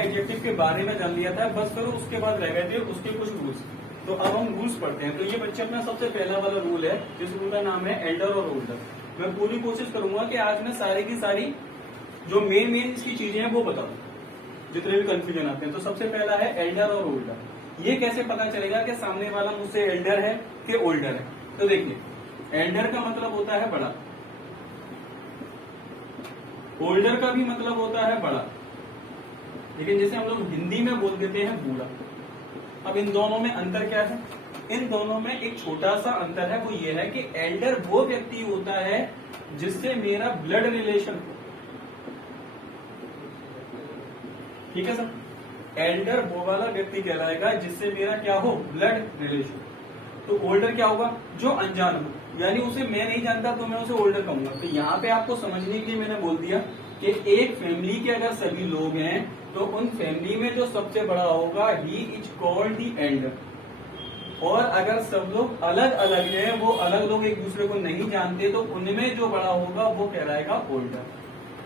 Adjective के बारे में जान लिया था, बस फिर उसके बाद रह गए थे उसके कुछ रूल्स। तो अब हम रूल्स पढ़ते हैं। तो ये बच्चे अपना सबसे पहला वाला रूल है, जिस रूल का नाम है एल्डर और ओल्डर। मैं पूरी कोशिश करूंगा कि आज मैं सारी की सारी जो मेन इसकी चीजें हैं वो बताऊं, जितने भी कंफ्यूजन आते हैं। तो सबसे पहला है एल्डर और ओल्डर। ये कैसे पता चलेगा कि सामने वाला मुझसे एल्डर है कि ओल्डर है? तो देखिए, एल्डर का मतलब होता है बड़ा, ओल्डर का भी मतलब होता है बड़ा, लेकिन जैसे हम लोग हिंदी में बोल देते हैं बूढ़ा। अब इन दोनों में अंतर क्या है? इन दोनों में एक छोटा सा अंतर है, वो ये है कि एल्डर वो व्यक्ति होता है जिससे मेरा ब्लड रिलेशन हो। ठीक है सर, एल्डर वो वाला व्यक्ति कहलाएगा जिससे मेरा क्या हो, ब्लड रिलेशन। तो ओल्डर क्या होगा? जो अनजान हो, यानी उसे मैं नहीं जानता तो मैं उसे ओल्डर कहूंगा। तो यहाँ पे आपको समझने के लिए मैंने बोल दिया कि एक फैमिली के अगर सभी लोग हैं तो उन फैमिली में जो सबसे बड़ा होगा he is called the Elder. और अगर सब लोग अलग अलग हैं, वो अलग लोग एक दूसरे को नहीं जानते, तो उनमें जो बड़ा होगा वो कहलाएगा ओल्डर।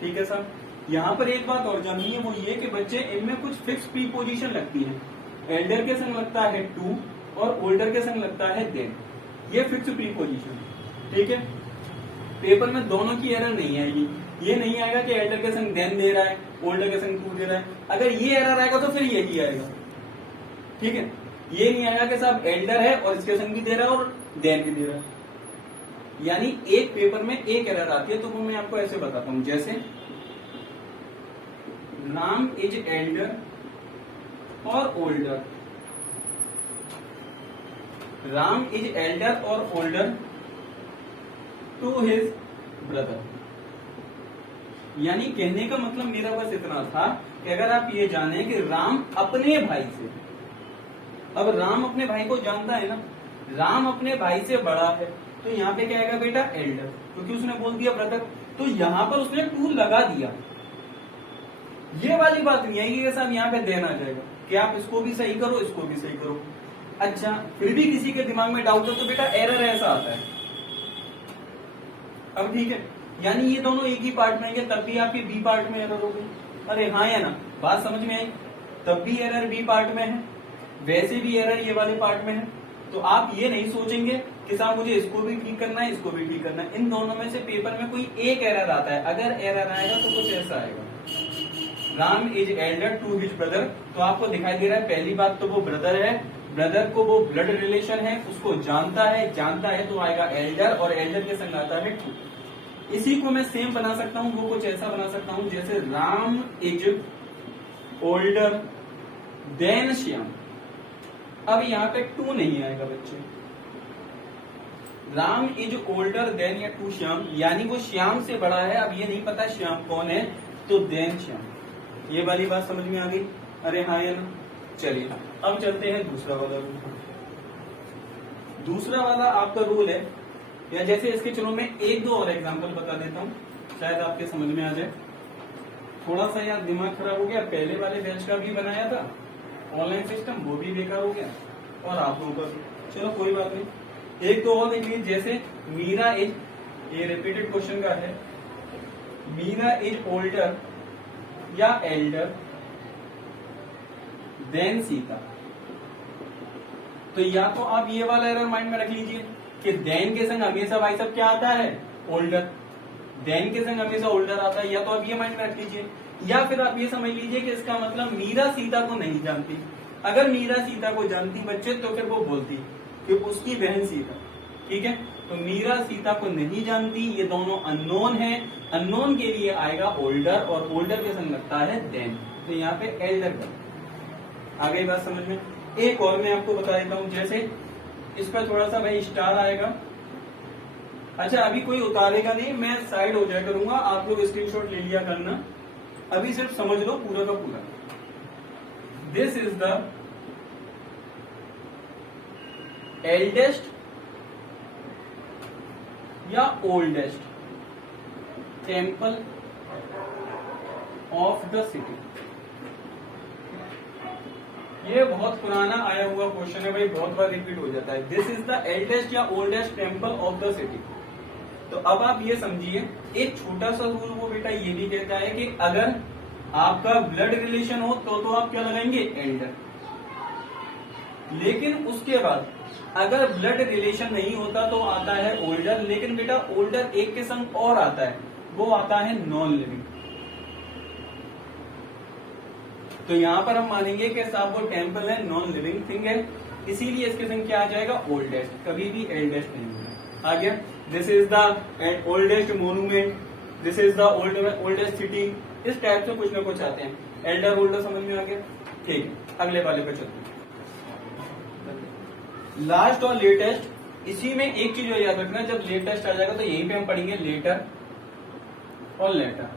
ठीक है सर। यहाँ पर एक बात और जाननी है, वो ये कि बच्चे इनमें कुछ फिक्स प्रीपोजिशन लगती है। एल्डर के संग लगता है टू और ओल्डर के संग लगता है देन। ये फिक्स प्रीपोजिशन। ठीक है, पेपर में दोनों की एरर नहीं आएगी। ये नहीं आएगा कि एल्डर के संग देन दे रहा है, ओल्डर के संग टू दे रहा है। अगर ये एरर आएगा तो फिर यही आएगा। ठीक है, ये नहीं आएगा कि साहब एल्डर है और इसके संग भी दे रहा है और देन भी दे रहा है। यानी एक पेपर में एक एरर आती है, तो वो मैं आपको ऐसे बताता हूं, जैसे राम इज एल्डर और ओल्डर। राम इज एल्डर और ओल्डर टू हिज ब्रदर। यानी कहने का मतलब मेरा बस इतना था कि अगर आप ये जाने कि राम अपने भाई से, अब राम अपने भाई को जानता है ना, राम अपने भाई से बड़ा है, तो यहाँ पे क्या आएगा बेटा? एल्डर, क्योंकि उसने बोल दिया ब्रदर। तो यहाँ पर उसने टू लगा दिया। ये वाली बात नहीं आएगी कि साहब यहाँ पे देना जाएगा कि आप इसको भी सही करो, इसको भी सही करो। अच्छा, फिर भी किसी के दिमाग में डाउट है तो बेटा एरर ऐसा आता है। अब ठीक है, यानी ये दोनों एक ही पार्ट में आएंगे, तब भी आपके बी पार्ट में एरर होगी। अरे हाँ या ना, बात समझ में आई? तब भी एरर बी पार्ट में है, वैसे भी एरर ये वाले पार्ट में है। तो आप ये नहीं सोचेंगे कि साहब मुझे इसको भी ठीक करना है, इसको भी ठीक करना है। इन दोनों में से पेपर में कोई एक एरर आता है। अगर एरर आएगा तो कुछ ऐसा आएगा, Ram is elder to his brother. तो आपको दिखाई दे रहा है, पहली बात तो वो ब्रदर है, ब्रदर को वो ब्लड रिलेशन है, उसको जानता है तो आएगा एल्डर, और एल्डर के संग आता है टू। इसी को मैं सेम बना सकता हूं, वो कुछ ऐसा बना सकता हूं जैसे Ram is older than Shyam. अब यहाँ पे टू नहीं आएगा बच्चे, राम इज ओल्डर देन या टू श्याम, यानी वो श्याम से बड़ा है। अब ये नहीं पता श्याम कौन है, तो देन श्याम। ये वाली बात समझ में आ गई? अरे हाँ या ना? चलिए अब चलते हैं दूसरा वाला रूल। दूसरा वाला आपका रूल है, या जैसे इसके चलो मैं एक दो और एग्जांपल बता देता हूँ, शायद आपके समझ में आ जाए। थोड़ा सा यार दिमाग खराब हो गया, पहले वाले बैच का भी बनाया था ऑनलाइन सिस्टम, वो भी बेकार हो गया, और आप लोगों का भी। चलो कोई बात नहीं, एक दो और देख लीजिए। जैसे मीरा इज, ये रिपीटेड क्वेश्चन का है, मीरा इज ओल्डर या एल्डर देन सीता। तो या तो आप ये वाला एरर माइंड में रख लीजिए कि देन के संग हमेशा भाई साहब क्या आता है? ओल्डर। देन के संग हमेशा ओल्डर आता है, या तो आप ये माइंड में रख लीजिए, या फिर आप ये समझ लीजिए कि इसका मतलब मीरा सीता को नहीं जानती। अगर मीरा सीता को जानती बच्चे तो फिर वो बोलती कि उसकी बहन सीता। ठीक है, तो मीरा सीता को नहीं जानती, ये दोनों अननोन है। अननोन के लिए आएगा ओल्डर, और ओल्डर के संग लगता है देन, तो यहाँ पे एल्डर का। आ गई बात समझ में? एक और मैं आपको बता देता हूं, जैसे इस पर थोड़ा सा भाई स्टार आएगा। अच्छा, अभी कोई उतारेगा नहीं, मैं साइड हो जाया करूंगा, आप लोग स्क्रीनशॉट ले लिया करना। अभी सिर्फ समझ लो पूरा का पूरा। दिस इज द एल्डेस्ट या oldest temple of the city. ये बहुत पुराना आया हुआ क्वेश्चन है भाई, बहुत बार रिपीट हो जाता है। दिस इज द एल्डेस्ट या oldest temple of the city. तो अब आप ये समझिए, एक छोटा सा रूल वो बेटा ये भी कहता है कि अगर आपका ब्लड रिलेशन हो तो आप क्या लगाएंगे, एल्डर। लेकिन उसके बाद अगर ब्लड रिलेशन नहीं होता तो आता है ओल्डर। लेकिन बेटा ओल्डर एक के संग और आता है, वो आता है नॉन लिविंग। तो यहां पर हम मानेंगे कि साहब वो टेम्पल है, नॉन लिविंग थिंग है, इसीलिए इसके संग क्या आ जाएगा, ओल्डेस्ट, कभी भी एल्डेस्ट नहीं होगा। आ गया, this is the oldest monument, this is the oldest city, इस टाइप से कुछ ना कुछ आते हैं। एल्डर ओल्डर समझ में आ गया, ठीक है। अगले वाले पे चलते हैं, लास्ट और लेटेस्ट। इसी में एक चीज और याद रखना, जब लेटेस्ट आ जाएगा तो यहीं पे हम पढ़ेंगे लेटर और लेटर,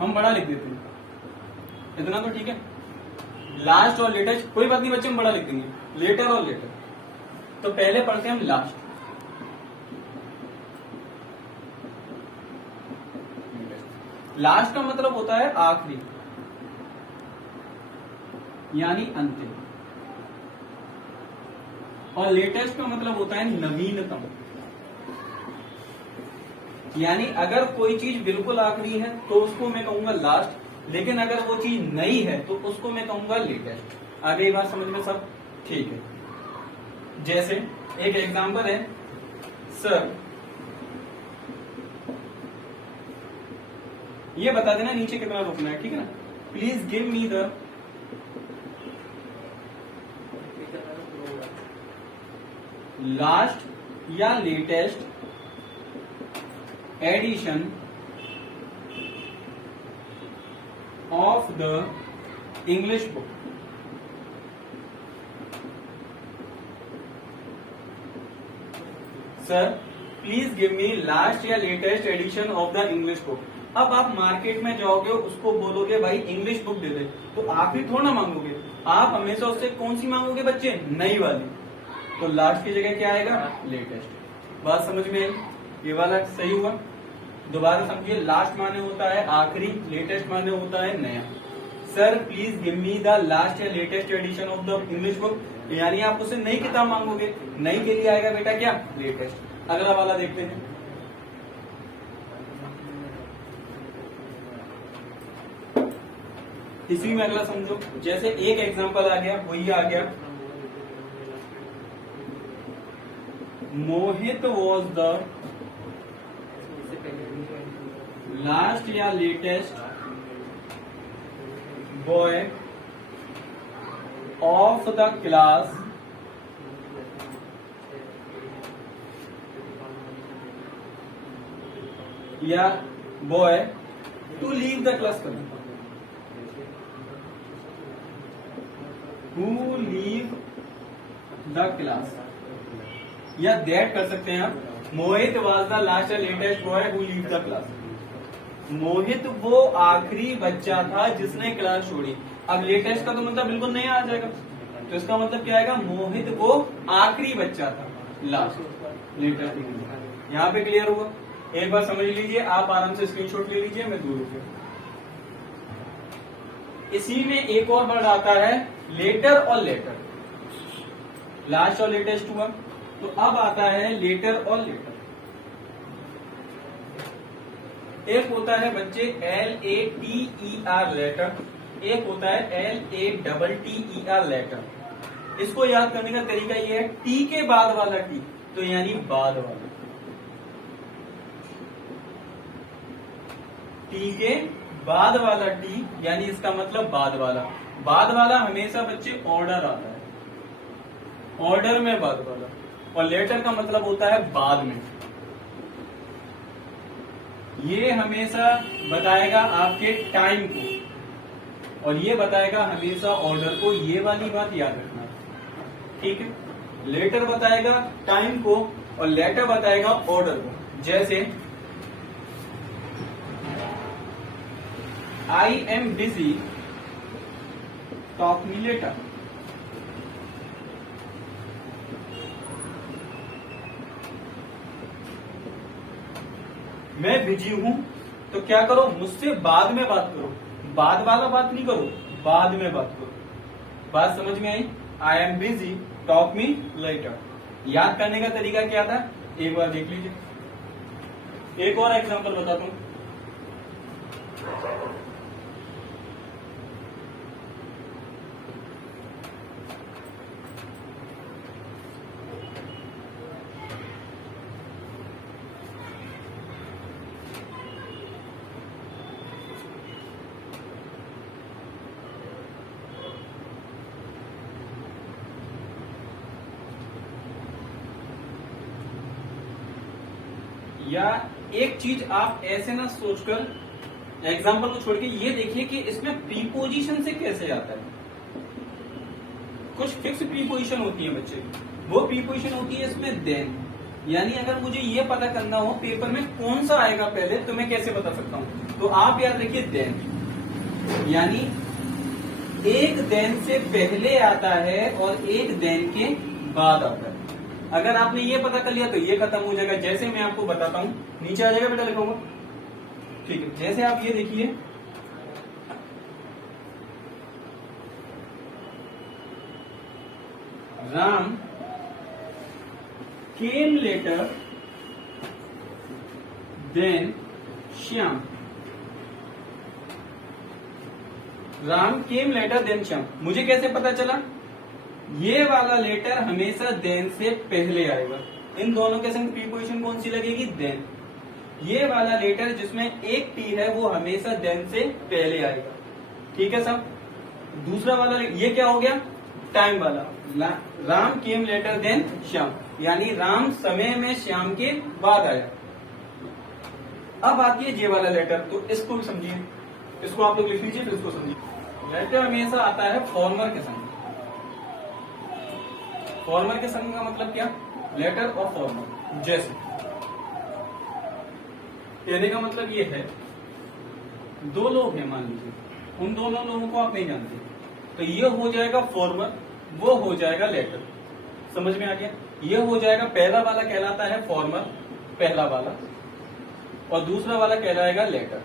हम बड़ा लिख देते हैं, इतना तो ठीक है। लास्ट और लेटेस्ट कोई बात नहीं बच्चे, हम बड़ा लिख देंगे, लेटर और लेटर। तो पहले पढ़ते हैं हम लास्ट। लास्ट का मतलब होता है आखिरी, यानी अंतिम। और लेटेस्ट का मतलब होता है नवीनतम, यानी अगर कोई चीज बिल्कुल आखिरी है तो उसको मैं कहूंगा लास्ट, लेकिन अगर वो चीज नई है तो उसको मैं कहूंगा लेटेस्ट। आगे ये बात समझ में सब ठीक है। जैसे एक एग्जांपल है, सर ये बता देना नीचे कितना रुकना है, ठीक है ना। Please give me the last या latest edition of the English book. Sir please give me last या latest edition of the English book. अब आप मार्केट में जाओगे, उसको बोलोगे भाई इंग्लिश बुक दे दे, तो आप ही थोड़ा ना मांगोगे, आप हमेशा उससे कौन सी मांगोगे बच्चे, नई वाली। तो लास्ट की जगह क्या आएगा, लेटेस्ट। बात समझ में आई, ये वाला सही हुआ। दोबारा समझिए, लास्ट माने होता है आखिरी, लेटेस्ट माने होता है नया। Sir please give me the last या latest edition of the English book, यानी आप उसे नई किताब मांगोगे, नई के लिए आएगा बेटा क्या, लेटेस्ट। अगला वाला देखते हैं, इसी में अगला समझो। जैसे एक एग्जांपल आ गया, वही आ गया, मोहित वॉज द लास्ट या latest boy of the class या boy to leave the class, who leave the class, या दैट कर सकते हैं आप। Mohit was the last and latest boy who leave the class. Mohit वो आखिरी बच्चा था जिसने क्लास छोड़ी। अब लेटेस्ट का तो मतलब बिल्कुल नया आ जाएगा, तो इसका मतलब क्या आएगा, मोहित वो आखिरी बच्चा था, लास्ट, लेटेस्ट। यहाँ पे क्लियर हुआ, एक बार समझ लीजिए, आप आराम से स्क्रीनशॉट ले लीजिए, मैं दूर हूं। इसी में एक और वर्ड आता है लेटर और लेटर। लास्ट और लेटेस्ट हुआ, तो अब आता है लेटर और लेटर। एक होता है बच्चे LATER लेटर, एक होता है LATTER लेटर। इसको याद करने का तरीका ये है, टी के बाद वाला टी, तो यानी बाद वाला, टी के बाद वाला टी, यानी इसका मतलब बाद वाला। बाद वाला हमेशा बच्चे ऑर्डर आता है, ऑर्डर में बाद वाला। और लेटर का मतलब होता है बाद में। ये हमेशा बताएगा आपके टाइम को, और ये बताएगा हमेशा ऑर्डर को। ये वाली बात याद रखना, ठीक है। लेटर बताएगा टाइम को और लेटर बताएगा ऑर्डर को। जैसे I am busy, talk me later। मैं बिजी हूं, तो क्या करो, मुझसे बाद में बात करो। बाद वाला बात नहीं करो, बाद में बात करो। बात समझ में आई? I am busy, talk me later। याद करने का तरीका क्या था, एक बार देख लीजिए। एक और एग्जांपल बताता हूं। या एक चीज आप ऐसे ना सोचकर एग्जाम्पल को छोड़ के ये देखिए कि इसमें प्रीपोजिशन से कैसे आता है। कुछ फिक्स प्रीपोजिशन होती है बच्चे, वो प्रीपोजिशन होती है इसमें देन। यानी अगर मुझे ये पता करना हो पेपर में कौन सा आएगा पहले तो मैं कैसे बता सकता हूं, तो आप याद रखिए देन, यानी एक देन से पहले आता है और एक देन के बाद आता है। अगर आपने ये पता कर लिया तो ये खत्म हो जाएगा। जैसे मैं आपको बताता हूं, नीचे आ जाएगा बेटा, लिखूंगा, ठीक है। जैसे आप ये देखिए, Ram came later than Shyam, Ram came later than Shyam. मुझे कैसे पता चला? ये वाला लेटर हमेशा देन से पहले आएगा। इन दोनों के संग प्रीपोजिशन कौन सी लगेगी? देन। ये वाला लेटर जिसमें एक टी है वो हमेशा देन से पहले आएगा, ठीक है साहब। दूसरा वाला ये क्या हो गया? टाइम वाला, Ram came later than Shyam, यानी राम समय में श्याम के बाद आया। अब आती है ये वाला लेटर, तो इसको भी समझिए, इसको आप लोग लिख लीजिए फिर इसको समझिए। लेटर हमेशा आता है फॉर्मर के संग। फॉर्मर के संग का मतलब क्या? लेटर और फॉर्मर। जैसे कहने का मतलब ये है, दो लोग हैं मान लीजिए, उन दोनों लोगों को आप नहीं जानते, तो ये हो जाएगा फॉर्मर, वो हो जाएगा लेटर। समझ में आ गया? ये हो जाएगा, पहला वाला कहलाता है फॉर्मर, पहला वाला, और दूसरा वाला कहलाएगा लेटर।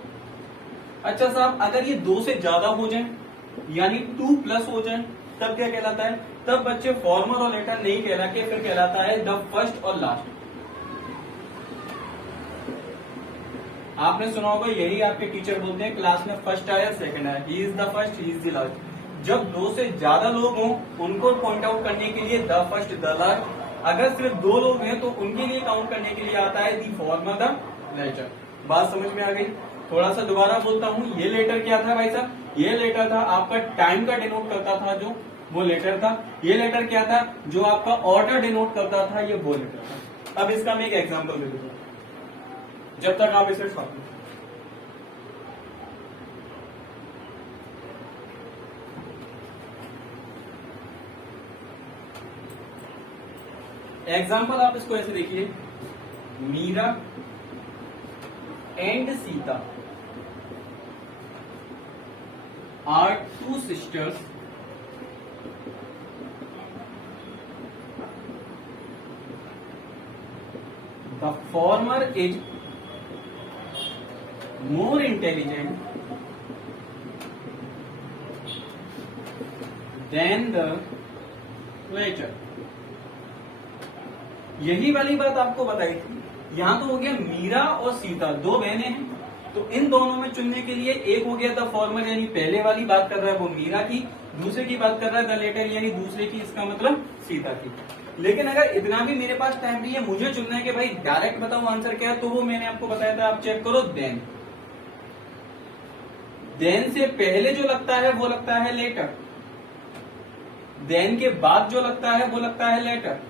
अच्छा साहब, अगर ये दो से ज्यादा हो जाए, यानी 2+ हो जाए, तब क्या कहलाता है? तब बच्चे फॉर्मर और लेटर नहीं कहला के फिर कहलाता है द फर्स्ट और लास्ट। आपने सुना होगा, यही आपके टीचर बोलते हैं क्लास में फर्स्ट आया सेकंड आया, he is the first, he is the last. जब दो से ज्यादा लोग हों उनको पॉइंट आउट करने के लिए द फर्स्ट द लास्ट, अगर सिर्फ दो लोग हैं तो उनके लिए काउंट करने के लिए आता है दी फॉर्मर द लेटर। बात समझ में आ गई? थोड़ा सा दोबारा बोलता हूँ, ये लेटर क्या था भाई साहब? ये लेटर था आपका टाइम का डिनोट करता था, जो वो लेटर था। ये लेटर क्या था? जो आपका ऑर्डर डिनोट करता था, ये वो लेटर था। अब इसका मैं एक एग्जांपल दे दूंगा, जब तक आप इसे छापो। एग्जाम्पल आप इसको ऐसे देखिए, Meera and Sita are 2 sisters the former is more intelligent than the latter। यही वाली बात आपको बताई थी। यहां तो हो गया मीरा और सीता, दो बहनें हैं, तो इन दोनों में चुनने के लिए एक हो गया द फॉर्मर, यानी पहले वाली बात कर रहा है वो मीरा की, दूसरे की बात कर रहा है द लेटर, यानी दूसरे की, इसका मतलब सीता की। लेकिन अगर इतना भी मेरे पास टाइम नहीं है, मुझे चुनना है कि भाई डायरेक्ट बताओ आंसर क्या है, तो वो मैंने आपको बताया था, आप चेक करो। देन, देन से पहले जो लगता है वो लगता है लेटर, देन के बाद जो लगता है वो लगता है लेटर।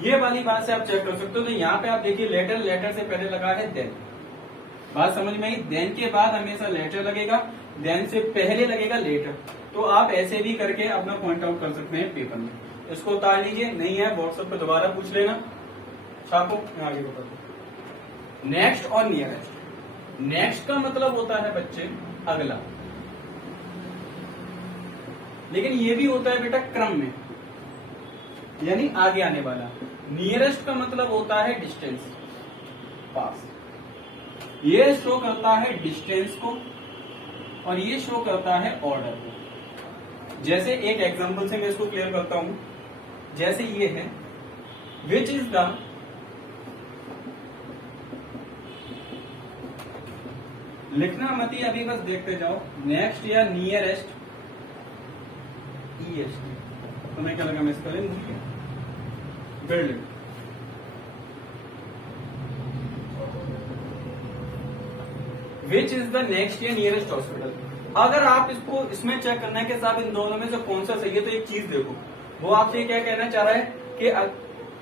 ये वाली बात से आप चेक कर सकते हो। तो यहाँ पे आप देखिए, लेटर, लेटर से पहले लगा है देन। बात समझ में आई? देन के बाद हमेशा लेटर लगेगा, देन से पहले लगेगा लेटर। तो आप ऐसे भी करके अपना पॉइंट आउट कर सकते हैं पेपर में। इसको उतार लीजिए, नहीं है व्हाट्सएप पे दोबारा पूछ लेना, छापो, मैं आगे बताता। नेक्स्ट और नियरेस्ट। नेक्स्ट का मतलब होता है बच्चे अगला, लेकिन ये भी होता है बेटा क्रम में, यानी आगे आने वाला। नियरेस्ट का मतलब होता है डिस्टेंस, पास। ये शो करता है डिस्टेंस को और ये शो करता है ऑर्डर को। जैसे एक एग्जांपल से मैं इसको क्लियर करता हूं, जैसे ये है, विच इज द लिखना मत ही, अभी बस देखते जाओ। नेक्स्ट या नियरेस्ट, ईएसटी, तुम्हें क्या लगा मैं इसका लिखूं? Building. Which is the next या नियरेस्ट हॉस्पिटल। अगर आप इसको इसमें चेक करना है कि साहब इन दोनों में से कौन सा सही है, तो एक चीज देखो, वो आपसे क्या कहना चाह रहा है कि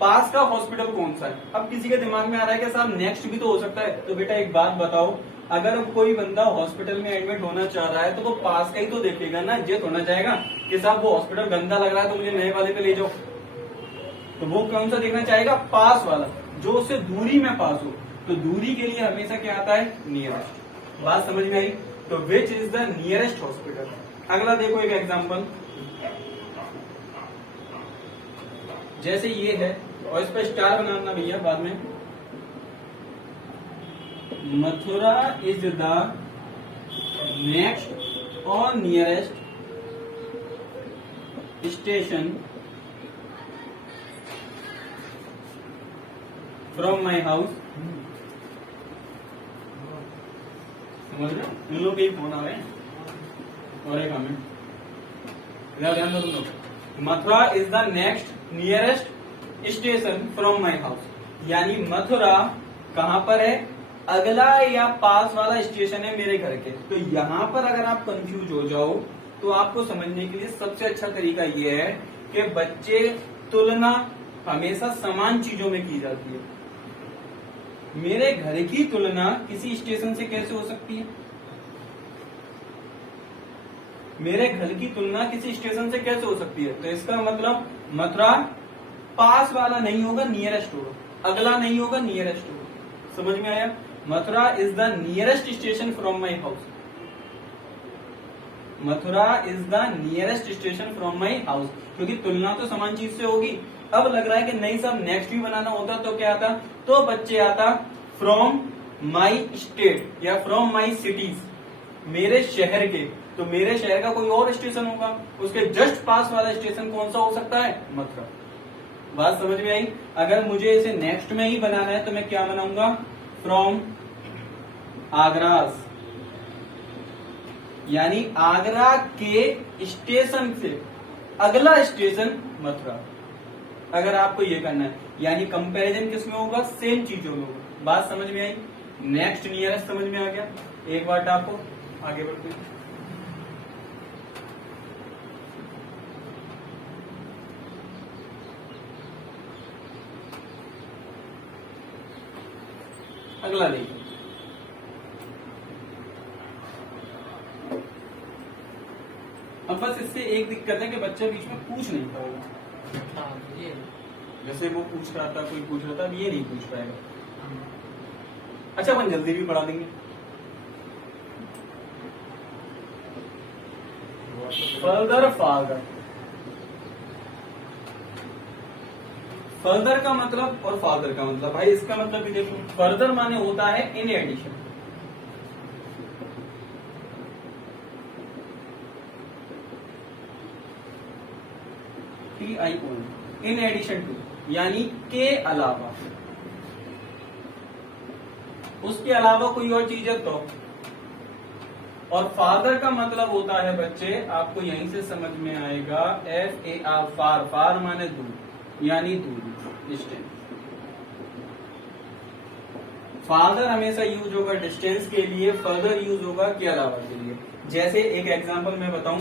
पास का हॉस्पिटल कौन सा है। अब किसी के दिमाग में आ रहा है कि साहब नेक्स्ट भी तो हो सकता है, तो बेटा एक बात बताओ, अगर कोई बंदा हॉस्पिटल में एडमिट होना चाह रहा है तो वो पास का ही तो देखेगा ना, ये होना चाहेगा कि साहब वो हॉस्पिटल गंदा लग रहा है तो मुझे नए वाले पे ले जाओ। तो वो कौन सा देखना चाहेगा, पास वाला, जो उससे दूरी में पास हो। तो दूरी के लिए हमेशा क्या आता है, नियरेस्ट। बात समझ में आई। तो which is the nearest hospital. अगला देखो एक एग्जांपल, जैसे ये है और इस पर स्टार बनाना भैया बाद में। मथुरा इज द नेक्स्ट और nearest station from my house. समझ रहे हो, इन लोग के फोन आ रहे हैं। और एक कमेंट ध्यान दो तुम लोग, Mathura is the next nearest station from my house, यानी मथुरा कहां पर है, अगला या पास वाला स्टेशन है मेरे घर के। तो यहां पर अगर आप कंफ्यूज हो जाओ तो आपको समझने के लिए सबसे अच्छा तरीका यह है कि बच्चे तुलना हमेशा समान चीजों में की जाती है। मेरे घर की तुलना किसी स्टेशन से कैसे हो सकती है, मेरे घर की तुलना किसी स्टेशन से कैसे हो सकती है। तो इसका मतलब मथुरा पास वाला नहीं होगा, नियरेस्ट होगा, अगला नहीं होगा, नियरेस्ट होगा। समझ में आया, Mathura is the nearest station from my house. Mathura is the nearest station from my house, क्योंकि तुलना तो समान चीज से होगी। अब लग रहा है कि नहीं साहब नेक्स्ट भी बनाना होता तो क्या आता, तो बच्चे आता फ्रॉम माई स्टेट या फ्रॉम माई सिटीज, मेरे शहर के। तो मेरे शहर का कोई और स्टेशन होगा, उसके जस्ट पास वाला स्टेशन कौन सा हो सकता है, मथुरा। बात समझ में आई। अगर मुझे इसे नेक्स्ट में ही बनाना है तो मैं क्या बनाऊंगा, फ्रॉम आगराज, यानी आगरा के स्टेशन से अगला स्टेशन मथुरा। अगर आपको ये करना है, यानी कंपैरिजन किसमें होगा, सेम चीजों में होगा। बात समझ में आई। नेक्स्ट नियरेस्ट समझ में आ गया। एक बार आपको आगे बढ़ते हैं। अगला देखिए, अब बस इससे एक दिक्कत है कि बच्चा बीच में पूछ नहीं पाएगा। जैसे वो पूछ रहा था, कोई पूछ रहा था, अब ये नहीं पूछ पाएगा। अच्छा, अपन जल्दी भी पढ़ा देंगे। फर्दर फादर, फर्दर का मतलब और फादर का मतलब, भाई इसका मतलब भी देखो। फर्दर माने होता है in addition, in addition to, यानी के अलावा, उसके अलावा कोई और चीज है तो। और फादर का मतलब होता है बच्चे, आपको यहीं से समझ में आएगा, FAR, फार, फार माने दूर, यानी दूरी, डिस्टेंस। फादर हमेशा यूज होगा डिस्टेंस के लिए, फर्दर यूज होगा के अलावा के लिए। जैसे एक एग्जांपल मैं बताऊं,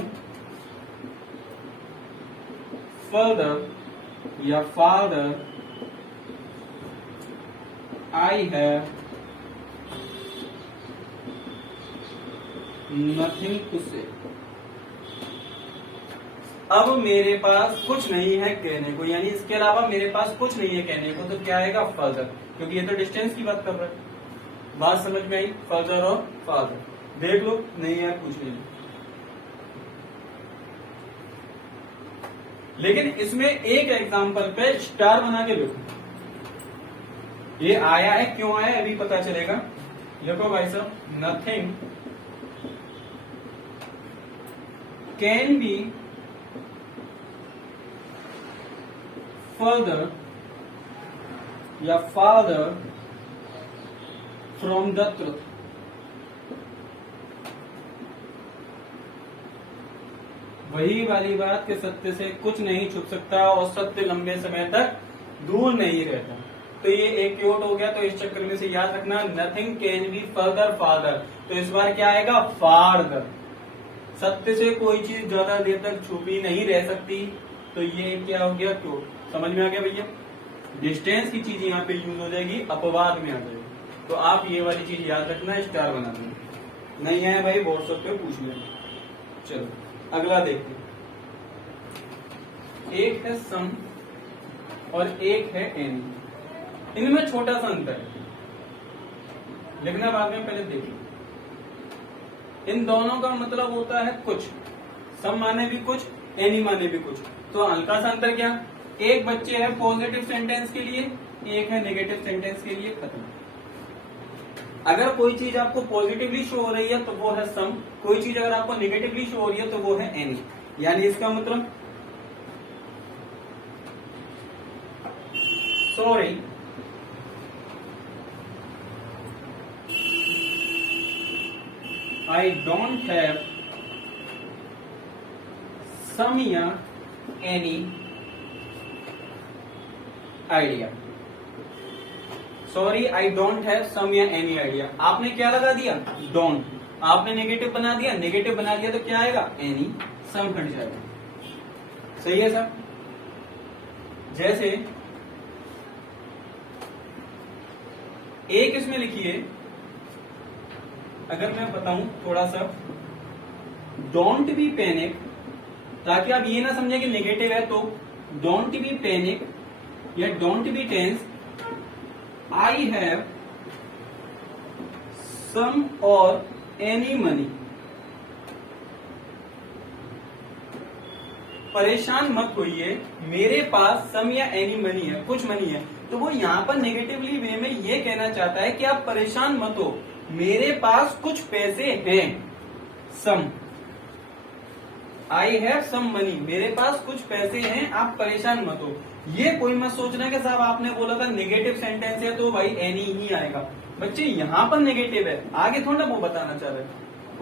फर्दर या father, I have nothing to say. अब मेरे पास कुछ नहीं है कहने को, यानी इसके अलावा मेरे पास कुछ नहीं है कहने को, तो क्या आएगा, फर्दर, क्योंकि ये तो डिस्टेंस की बात कर रहा है। बात समझ में आई, फर्दर और फादर। देख लो, नहीं है कुछ नहीं। लेकिन इसमें एक एग्जांपल पे स्टार बना के लिखो। ये आया है, क्यों आया है अभी पता चलेगा। लिखो भाई साहब, नथिंग कैन बी फर्दर या फादर फ्रॉम द ट्रुथ। वही वाली बात कि सत्य से कुछ नहीं छुप सकता और सत्य लंबे समय तक दूर नहीं रहता। तो ये एक क्योट हो गया, तो इस चक्कर में से याद रखना, nothing can be further father. तो इस बार क्या आएगा, फादर। सत्य से कोई चीज ज्यादा देर तक छुपी नहीं रह सकती, तो ये क्या हो गया, क्योट। समझ में आ गया भैया। डिस्टेंस की चीज यहाँ पे यूज हो जाएगी, अपवाद में आ जाएगी। तो आप ये वाली चीज याद रखना, स्टार बना देना। नहीं है भाई व्हाट्सएप पे पूछ लेना। चलो अगला देखते हैं। एक है सम और एक है एनी। इनमें छोटा सा अंतर है, लिखना बाद में, पहले देखिए। इन दोनों का मतलब होता है कुछ, सम माने भी कुछ, एनी माने भी कुछ। तो हल्का सा अंतर क्या, एक बच्चे है पॉजिटिव सेंटेंस के लिए, एक है नेगेटिव सेंटेंस के लिए, खत्म। अगर कोई चीज आपको पॉजिटिवली शो हो रही है तो वो है सम, कोई चीज अगर आपको नेगेटिवली शो हो रही है तो वो है एनी। यानी इसका मतलब sorry I don't have some या any idea। Sorry I don't have some या एनी आइडिया। आपने क्या लगा दिया, डोंट। आपने नेगेटिव बना दिया, नेगेटिव बना दिया तो क्या आएगा, एनी, सम हट जाएगा। सही है सर। जैसे एक इसमें लिखिए, अगर मैं बताऊं थोड़ा सा, डोंट बी पैनिक, ताकि आप ये ना समझे कि नेगेटिव है, तो डोंट बी पैनिक या don't be tense, I have some और एनी मनी। परेशान मत होइए, मेरे पास सम या एनी मनी है, कुछ मनी है। तो वो यहां पर नेगेटिवली वे में ये कहना चाहता है कि आप परेशान मत हो, मेरे पास कुछ पैसे हैं, सम। आई हैव सम मनी, मेरे पास कुछ पैसे हैं, आप परेशान मत हो। ये कोई मत सोचना कि साहब आपने बोला था नेगेटिव सेंटेंस है तो भाई एनी ही आएगा। बच्चे यहां पर नेगेटिव है, आगे थोड़ा वो बताना चाह रहे,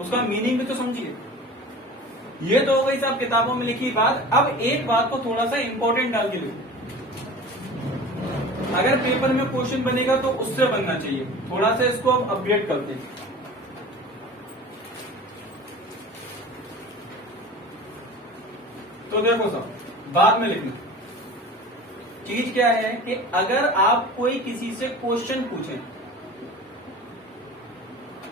उसका मीनिंग भी तो समझिए। ये तो हो गई साहब किताबों में लिखी बात। अब एक बात को थोड़ा सा इंपॉर्टेंट डाल के लिखो, अगर पेपर में क्वेश्चन बनेगा तो उससे बनना चाहिए। थोड़ा सा इसको अब अपडेट करते हैं। तो देखो साहब, बाद में लिखना चीज क्या है कि अगर आप कोई किसी से क्वेश्चन पूछें,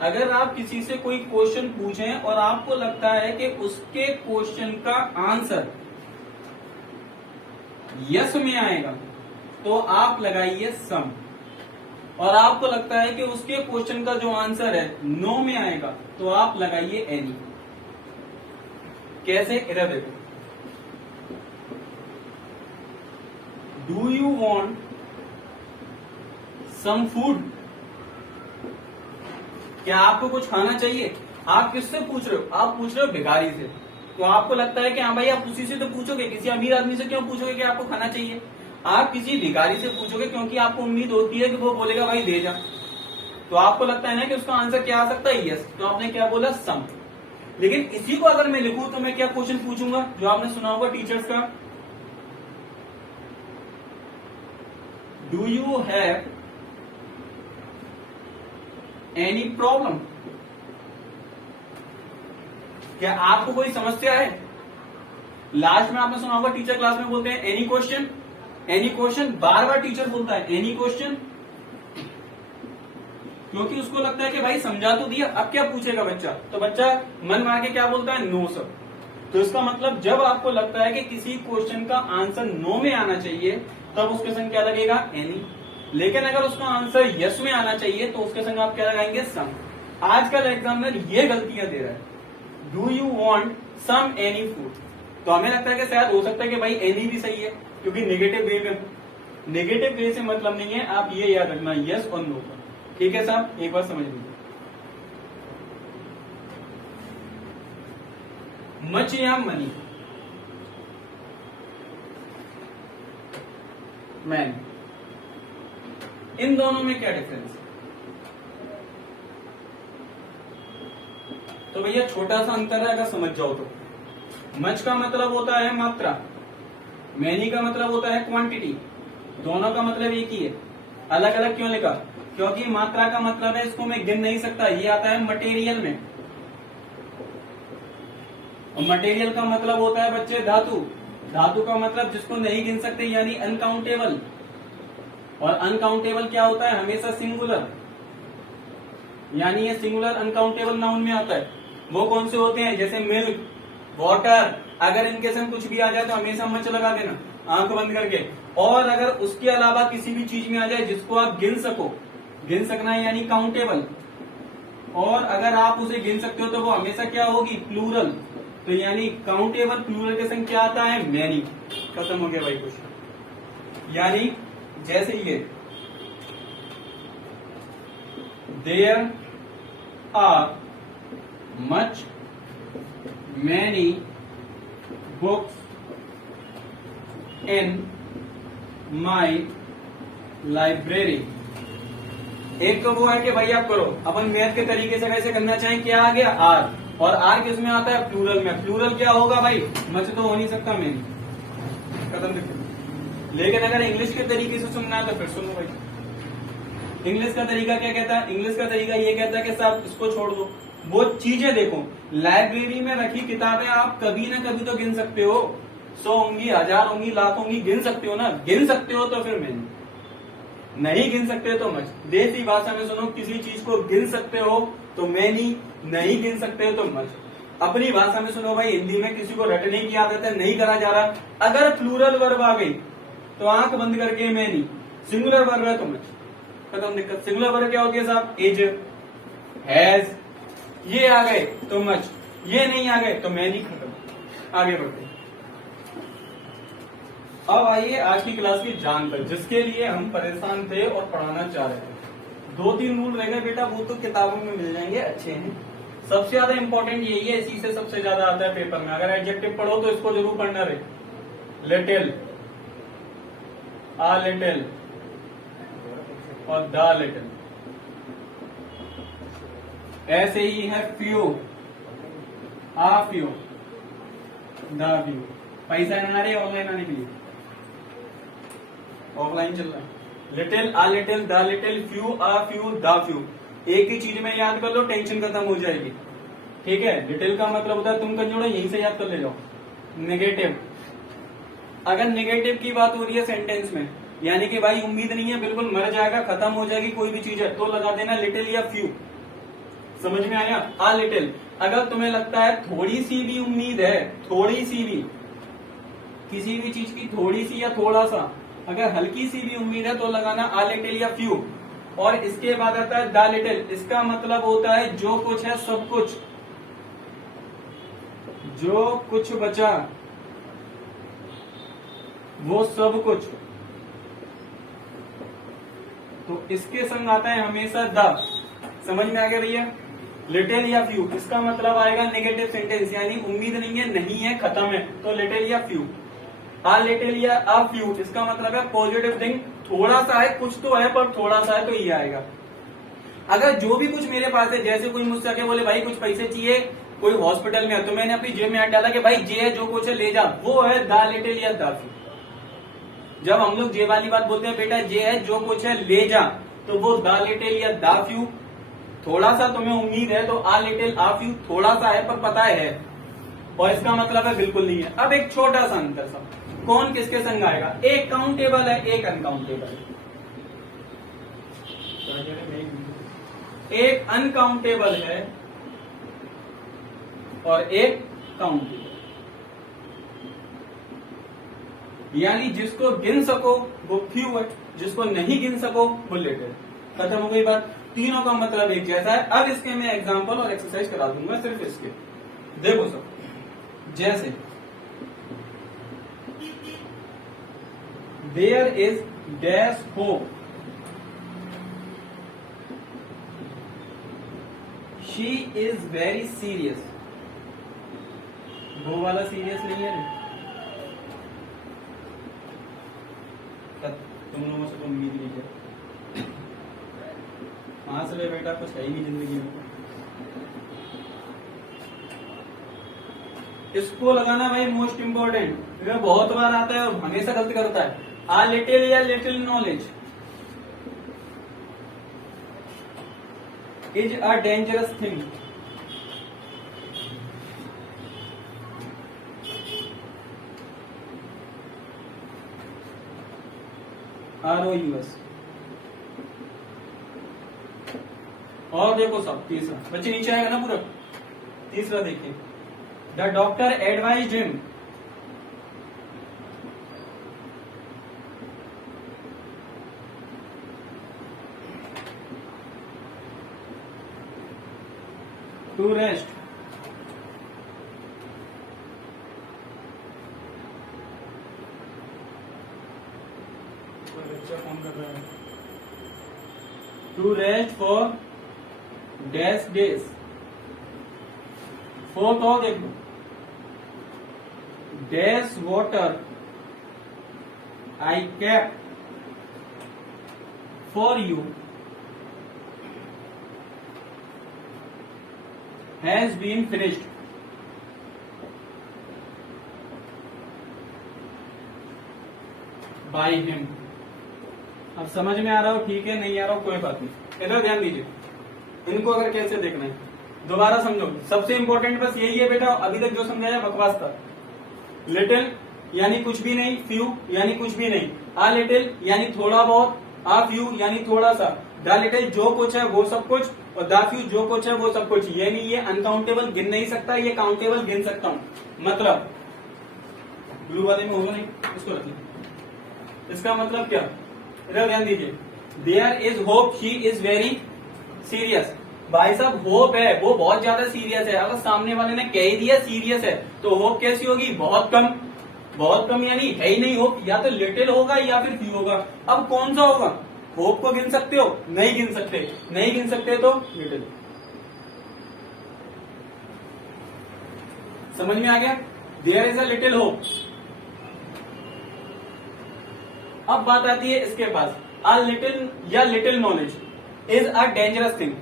अगर आप किसी से कोई क्वेश्चन पूछें और आपको लगता है कि उसके क्वेश्चन का आंसर यस में आएगा तो आप लगाइए सम, और आपको लगता है कि उसके क्वेश्चन का जो आंसर है नो में आएगा तो आप लगाइए एनी। कैसे, इधर देखो, do you want some food, क्या आपको कुछ खाना चाहिए? आप किससे पूछ रहे हो? आप पूछ रहे हो भिखारी से। तो आपको लगता है कि हाँ भाई आप उसी से तो पूछोगे, किसी अमीर आदमी से क्यों पूछोगे कि आपको खाना चाहिए? आप किसी भिखारी से पूछोगे क्योंकि आपको उम्मीद होती है कि वो बोलेगा भाई दे जा। तो आपको लगता है ना कि उसका आंसर क्या आ सकता है, यस। तो आपने क्या बोला, सम। लेकिन इसी को अगर मैं लिखूं तो मैं क्या क्वेश्चन पूछूंगा जो आपने सुना होगा टीचर्स का, do you have any problem, क्या आपको कोई समस्या है? लास्ट में आपने सुना होगा टीचर क्लास में बोलते हैं एनी क्वेश्चन, एनी क्वेश्चन, बार बार टीचर बोलता है एनी क्वेश्चन, क्योंकि उसको लगता है कि भाई समझा तो दिया, अब क्या पूछेगा बच्चा। तो बच्चा मन मार के क्या बोलता है, नो सर। तो इसका मतलब जब आपको लगता है कि किसी क्वेश्चन का आंसर नो में आना चाहिए तब उसके संग क्या लगेगा, एनी। लेकिन अगर उसका आंसर यस में आना चाहिए तो उसके संग आप क्या लगाएंगे, सम। आजकल एग्जामिनर ये गलतियां दे रहा है, do you want some any food. तो हमें लगता है कि शायद हो सकता है कि भाई एनी भी सही है, क्योंकि नेगेटिव वे में, नेगेटिव वे से मतलब नहीं है, आप ये याद रखना यस और नो का। ठीक है साहब, एक बार समझ लीजिए। मच या मनी, मैन, इन दोनों में क्या डिफरेंस है? तो भैया छोटा सा अंतर है, अगर समझ जाओ तो। मच का मतलब होता है मात्रा, मैनी का मतलब होता है क्वांटिटी। दोनों का मतलब एक ही है। अलग अलग क्यों लिखा? क्योंकि मात्रा का मतलब है इसको मैं गिन नहीं सकता, ये आता है मटेरियल में, और मटेरियल का मतलब होता है बच्चे धातु। धातु का मतलब जिसको नहीं गिन सकते, यानी अनकाउंटेबल। और अनकाउंटेबल क्या होता है, हमेशा सिंगुलर, यानी ये सिंगुलर अनकाउंटेबल नाउन में आता है। वो कौन से होते हैं, जैसे मिल्क, वाटर, अगर इनके संग कुछ भी आ जाए तो हमेशा मच लगा देना आंख बंद करके। और अगर उसके अलावा किसी भी चीज में आ जाए जिसको आप गिन सको, गिन सकना है यानी काउंटेबल, और अगर आप उसे गिन सकते हो तो वो हमेशा क्या होगी, प्लूरल। तो यानी काउंटेबल प्लूरल के संग क्या आता है, मैनी। खत्म हो गया भाई क्वेश्चन। यानी जैसे ये there are much many books in my library. एक तो वो है कि भाई आप करो, अपन मैथ के तरीके से कैसे करना चाहें, क्या आ गया, आर, और आर किस में आता है, प्लूरल में। प्लूरल क्या होगा भाई, मच तो हो नहीं सकता मैनी। खत्म। लेकिन अगर इंग्लिश के तरीके से सुनना है तो फिर सुनो भाई। इंग्लिश का तरीका क्या कहता है, इंग्लिश का तरीका ये कहता है कि साहब इसको छोड़ दो, वो चीजें देखो। लाइब्रेरी में रखी किताबें आप कभी ना कभी तो गिन सकते हो, 100 होंगी, 1000 होंगी, लाख होंगी, गिन सकते हो ना, गिन सकते हो तो फिर मैनी, नहीं गिन सकते तो मच। देसी भाषा में सुनो, किसी चीज को गिन सकते हो तो मैनी, नहीं गिन सकते हो तो मच। अपनी भाषा में सुनो भाई, हिंदी में किसी को रटने की आदत है, नहीं करा जा रहा, अगर प्लूरल वर्ब आ गई तो आंख बंद करके मैनी, सिंगुलर वर्ब है तो मच। खत्म दिक्कत। सिंगुलर वर्ब क्या होती है साहब, इज, हैज, ये आ गए तो मच, ये नहीं आ गए तो मैनी। खत्म। आगे बढ़ते हैं। अब आइए आज की क्लास की जान पर, जिसके लिए हम परेशान थे और पढ़ाना चाह रहे थे। 2-3 रूल रह गए बेटा, वो तो किताबों में मिल जाएंगे, अच्छे हैं। सबसे ज्यादा इंपॉर्टेंट यही है, इसी से सबसे ज्यादा आता है पेपर में। अगर एडजेक्टिव पढ़ो तो इसको जरूर पढ़ना रहे। लिटिल, आ लिटिल और द लिटिल। ऐसे ही है few, uh few, the few. पैसा ना आ रही ऑनलाइन आने के लिए, ऑफलाइन चल रहा है। Little, uh little, the little, few, uh few, the few. एक ही चीज में याद कर लो, टेंशन खत्म हो जाएगी। ठीक है। लिटिल का मतलब होता है तुम कंजोड़ो, यहीं से याद कर ले जाओ। नेगेटिव, अगर नेगेटिव की बात हो रही है सेंटेंस में, यानी कि भाई उम्मीद नहीं है, बिल्कुल मर जाएगा, खत्म हो जाएगी कोई भी चीज है, तो लगा देना लिटिल या फ्यू। समझ में आया। आ लिटिल, अगर तुम्हें लगता है थोड़ी सी भी उम्मीद है, थोड़ी सी भी, किसी भी चीज की थोड़ी सी या थोड़ा सा, अगर हल्की सी भी उम्मीद है तो लगाना आ लिटिल या फ्यू। और इसके बाद आता है द लिटिल, इसका मतलब होता है जो कुछ है सब कुछ, जो कुछ बचा वो सब कुछ। तो इसके संग आता है हमेशा द। समझ में आ गया भैया। लिटिल या फ्यू, इसका मतलब आएगा नेगेटिव सेंटेंस, यानी उम्मीद नहीं है, नहीं है, खत्म है, तो लिटिल या फ्यू। आ लिटिल या आ फ्यू, इसका मतलब है पॉजिटिव थिंग, थोड़ा सा है, कुछ तो है पर थोड़ा सा है, तो ये आएगा। अगर जो भी कुछ मेरे पास है, जैसे कोई मुझसे आके बोले भाई कुछ पैसे चाहिए, कोई हॉस्पिटल में है, तो मैंने अपनी जेब में हाथ डाला कि भाई जे है, जो कुछ है ले जा, वो है द लिटिल या द फ्यू। जब हम लोग जे वाली बात बोलते हैं, बेटा जे है, जो कुछ है ले जा, तो वो द लिटिल या द फ्यू। थोड़ा सा तुम्हें उम्मीद है तो आ लिटिल आ फ्यू, थोड़ा सा है पर पता है, और इसका मतलब है बिल्कुल नहीं है। अब एक छोटा सा अंतर सा, कौन किसके संग आएगा, एक काउंटेबल है, एक अनकाउंटेबल है। एक अनकाउंटेबल है और एक काउंटेबल, यानी जिसको गिन सको वो फ्यू है, जिसको नहीं गिन सको वो लिटिल। खत्म हो गई बात। तीनों का मतलब एक जैसा है। अब इसके मैं एग्जांपल और एक्सरसाइज करा दूंगा सिर्फ इसके। देखो सब, जैसे there is dash hope, she is very serious. वो वाला सीरियस नहीं है, तुम लोगों से तो उम्मीद नहीं है। हाँ से बेटा, कुछ है ही नहीं जिंदगी में। इसको लगाना भाई मोस्ट इंपॉर्टेंट, क्योंकि बहुत बार आता है और हमेशा गलत करता है। आ लिटिल या little knowledge is a dangerous thing. ROUS और देखो सब तीसरा, बच्चे नीचे आएगा ना पूरा। तीसरा देखिए, the doctor advised him to rest for dash days. Fourth और देखो, dash water I kept for you has been finished by him. अब समझ में आ रहा हो, ठीक है, नहीं आ रहा हो कोई बात नहीं। इधर ध्यान दीजिए, इनको अगर कैसे देखना है दोबारा समझो। सबसे इंपॉर्टेंट बस यही है बेटा, अभी तक जो समझाया बकवास था। लिटिल यानी कुछ भी नहीं, फ्यू यानी कुछ भी नहीं, आ लिटिल यानी थोड़ा बहुत, आ फ्यू यानी थोड़ा सा, द लिटिल जो कुछ है वो सब कुछ, और द फ्यू जो कुछ है वो सब कुछ। यानी ये अनकाउंटेबल गिन नहीं सकता, ये काउंटेबल गिन सकता हूं। मतलब ब्लू वाले में होगा नहीं, इसको रख लें। इसका मतलब क्या, इधर ध्यान दीजिए, there is hope she is very serious. भाई साहब होप है, वो बहुत ज्यादा सीरियस है। अगर सामने वाले ने कह ही दिया सीरियस है तो होप कैसी होगी, बहुत कम। बहुत कम यानी है ही नहीं होप, या तो लिटिल होगा या फिर फ्यू होगा। अब कौन सा होगा, होप को गिन सकते हो, नहीं गिन सकते, नहीं गिन सकते तो लिटिल। समझ में आ गया, there is a little hope. अब बात आती है इसके पास, अ लिटिल या little knowledge is a dangerous thing.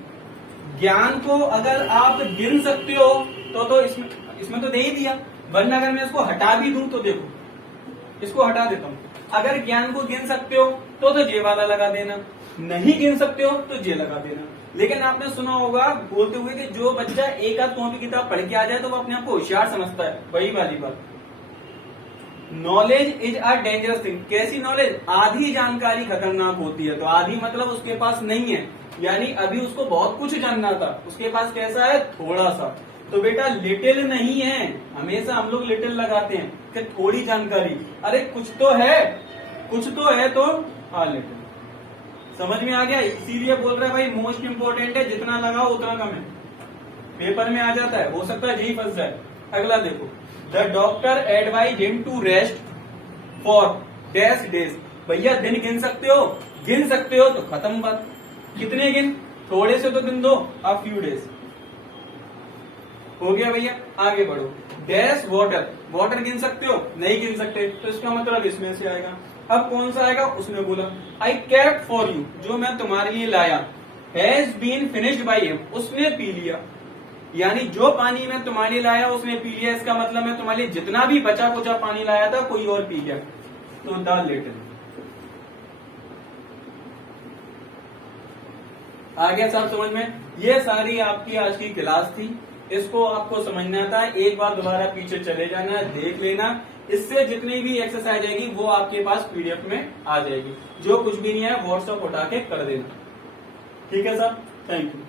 ज्ञान को अगर आप गिन सकते हो तो इसमें तो दे ही दिया, वरना अगर मैं इसको हटा भी दूं तो देखो, इसको हटा देता हूं। अगर ज्ञान को गिन सकते हो तो जे वाला लगा देना, नहीं गिन सकते हो तो जे लगा देना। लेकिन आपने सुना होगा बोलते हुए कि जो बच्चा एक आध कॉपी किताब पढ़ के आ जाए तो वो अपने आप को होशियार समझता है। वही वाली बात, knowledge is a dangerous thing. कैसी नॉलेज, आधी जानकारी खतरनाक होती है। तो आधी मतलब उसके पास नहीं है, यानी अभी उसको बहुत कुछ जानना था, उसके पास कैसा है, थोड़ा सा। तो बेटा लिटिल नहीं है, हमेशा हम लोग लिटिल लगाते हैं कि थोड़ी जानकारी। अरे कुछ तो है, कुछ तो है तो लिटिल। समझ में आ गया, इसीलिए बोल रहा है भाई मोस्ट इंपोर्टेंट है, जितना लगाओ उतना कम है। पेपर में आ जाता है, हो सकता है यही फंस जाए। अगला देखो, the doctor advise him to rest for dash days. भैया दिन गिन सकते हो, गिन सकते हो तो खत्म बात। कितने गिन, थोड़े से तो गिन दो, अ फ्यू डेज। हो गया भैया, आगे बढ़ो। डैश वाटर, वाटर गिन सकते हो, नहीं गिन सकते तो इसका मतलब इसमें से आएगा। अब कौन सा आएगा, उसने बोला आई केप्ट फॉर यू, जो मैं तुम्हारे लिए लाया, has been finished by him, उसने पी लिया। यानी जो पानी मैं तुम्हारे लिए लाया उसने पी लिया। इसका मतलब मैं तुम्हारे लिए जितना भी बचा कुचा पानी लाया था कोई और पी गया। तो द लिटिल। आ गया साहब समझ में। ये सारी आपकी आज की क्लास थी, इसको आपको समझना था। एक बार दोबारा पीछे चले जाना, देख लेना। इससे जितनी भी एक्सरसाइज आएगी वो आपके पास पीडीएफ में आ जाएगी। जो कुछ भी नहीं है व्हाट्सएप उठा के कर देना। ठीक है साहब, थैंक यू।